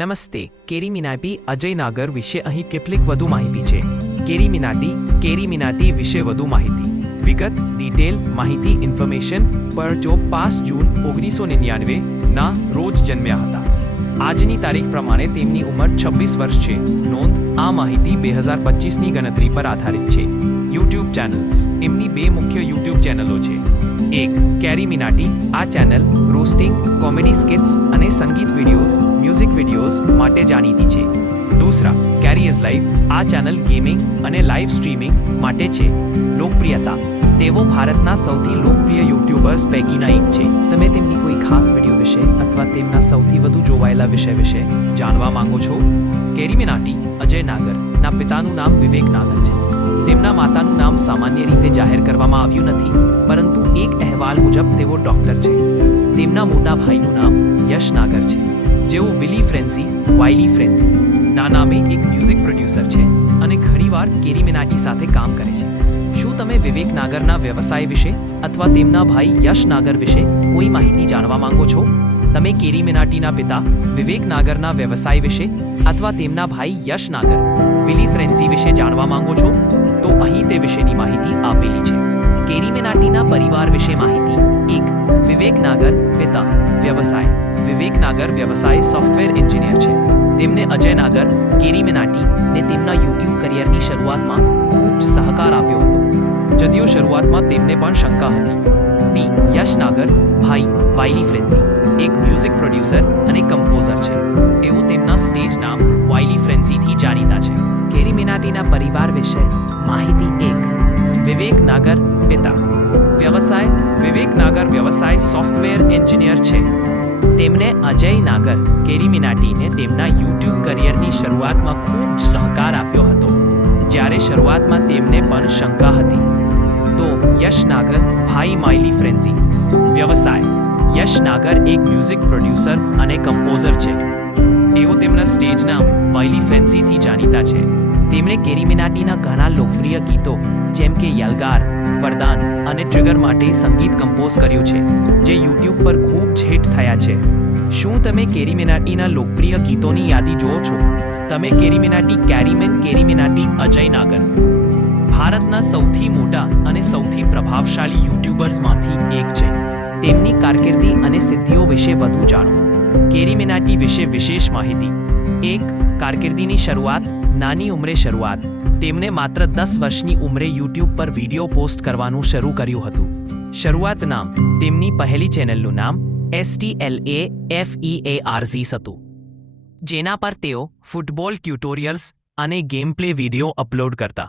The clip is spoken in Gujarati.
નમસ્તે, કેરી મિનાટી અજય નાગર વિશે અહીં કેટલીક વધુ માહિતી છે. કેરી મિનાટી વિશે વધુ માહિતી. વિગત, ડિટેલ, માહિતી, ઇન્ફોર્મેશન પર જો 5 જૂન 1999 ના રોજ જન્મ્યા હતા. આજની તારીખ પ્રમાણે તેમની ઉંમર 26 વર્ષ છે. નોંધ, આ માહિતી 2025ની ગણતરી પર આધારિત છે. YouTube channels. એમની 2 મુખ્ય યુટ્યુબ ચેનલો છે. 1. કેરી મિનાટી. આ ચેનલ રોસ્ટિંગ, કોમેડી સ્કિટ્સ અને સંગીત વિડીયોઝ, મ્યુઝિક વિડીયોઝ માટે જાણીતી છે. દૂસરા, કેરી ઇઝ લાઈવ. આ ચેનલ ગેમિંગ અને લાઈવ સ્ટ્રીમિંગ માટે છે. લોકપ્રિયતા. તેઓ ભારતના સૌથી લોકપ્રિય યુટ્યુબર્સ પૈકીના એક છે. તમે તેમની કોઈ ખાસ વિડીયો વિશે અથવા તેમના સૌથી વધુ જોવાયેલા વિષય વિશે જાણવા માંગો છો? કેરી મિનાટી અજય નાગર ના પિતાનું નામ વિવેક નાગર છે. તેમના માતાનું નામ સામાન્ય રીતે જાહેર કરવામાં આવ્યું નથી, પરંતુ એક અહેવાલ મુજબ તેઓ ડોક્ટર છે. તેમના મોટા ભાઈનું નામ યશ નાગર છે, જેઓ વિલી ફ્રેન્ઝી વાઇલી ફ્રેન્ઝી ના નામે એક મ્યુઝિક પ્રોડ્યુસર છે અને ઘણીવાર કેરી મિનાટી સાથે કામ કરે છે. શું તમે વિવેક નાગરના વ્યવસાય વિશે અથવા તેમના ભાઈ યશ નાગર વિશે કોઈ માહિતી જાણવા માંગો છો? તમે કેરી મિનાટીના પિતા વિવેક નાગરના વ્યવસાય વિશે અથવા તેમના ભાઈ યશ નાગર વિલી ફ્રેન્ઝી વિશે જાણવા માંગો છો? તો અહીં તે વિશેની માહિતી આપેલી છે. કેરી મિનાટીના પરિવાર વિશે માહિતી. 1. વિવેક નાગર. પિતા. વ્યવસાય. વિવેક નાગર વ્યવસાય સોફ્ટવેર એન્જિનિયર છે. તેમને અજય નાગર, કેરી મિનાટી ને તેમના યુટ્યુબ કરિયરની શરૂઆતમાં ખૂબ જ સહકાર આપ્યો હતો, જદિયો શરૂઆતમાં તેમને પણ શંકા હતી. ડી. યશ નાગર. ભાઈ વાઇલી ફ્રેન્ઝી એક મ્યુઝિક પ્રોડ્યુસર અને કમ્પોઝર છે. તેઓ તેમના સ્ટેજ નામ વાઇલી ફ્રેન્ઝીથી જાણીતા છે. કેરી મિનાટીના પરિવાર વિશે માહિતી. 1. વિવેક નાગર. પિતા. વ્યવસાય. વિવેક નાગર વ્યવસાય સોફ્ટવેર એન્જિનિયર છે. તેમને અજય નાગર, કેરી મિનાટીને તેમના યુટ્યુબ કરિયરની શરૂઆતમાં ખૂબ સહકાર આપ્યો હતો, જ્યારે શરૂઆતમાં તેમને પણ શંકા હતી. તો યશ નાગર. ભાઈ વાઇલી ફ્રેન્ઝી. વ્યવસાય. યશ નાગર એક મ્યુઝિક પ્રોડ્યુસર અને કમ્પોઝર છે. તેઓ તેમના સ્ટેજ નામ વાઇલી ફ્રેન્ઝીથી જાણીતા છે. તેમણે કેરી મિનાટીના ઘણા લોકપ્રિય ગીતો જેમ કે યલગાર, વરદાન અને ટ્રિગર માટે સંગીત કમ્પોઝ કર્યું છે, જે યુટ્યુબ પર ખૂબ જ હિટ થયા છે. શું તમે કેરી મિનાટીના લોકપ્રિય ગીતોની યાદી જુઓ છો? તમે કેરી મિનાટી અજય નાગર. ભારતના સૌથી મોટા અને સૌથી પ્રભાવશાળી યુટ્યુબર્સમાંથી એક છે. તેમની કારકિર્દી અને સિદ્ધિઓ વિશે વધુ જાણો. કેરી મિનાટી વિશે વિશેષ માહિતી. 1. કારકિર્દીની શરૂઆત. નાની ઉંમરે શરૂઆત. તેમણે માત્ર 10 વર્ષની ઉંમરે યુટ્યુબ પર વિડીયો પોસ્ટ કરવાનું શરૂ કર્યું હતું. શરૂઆત નામ. તેમની પહેલી ચેનલનું નામ STLAFEARZ હતું, જેના પર તેઓ ફૂટબોલ ટ્યુટોરિયલ્સ અને ગેમ પ્લે વિડીયો અપલોડ કરતા.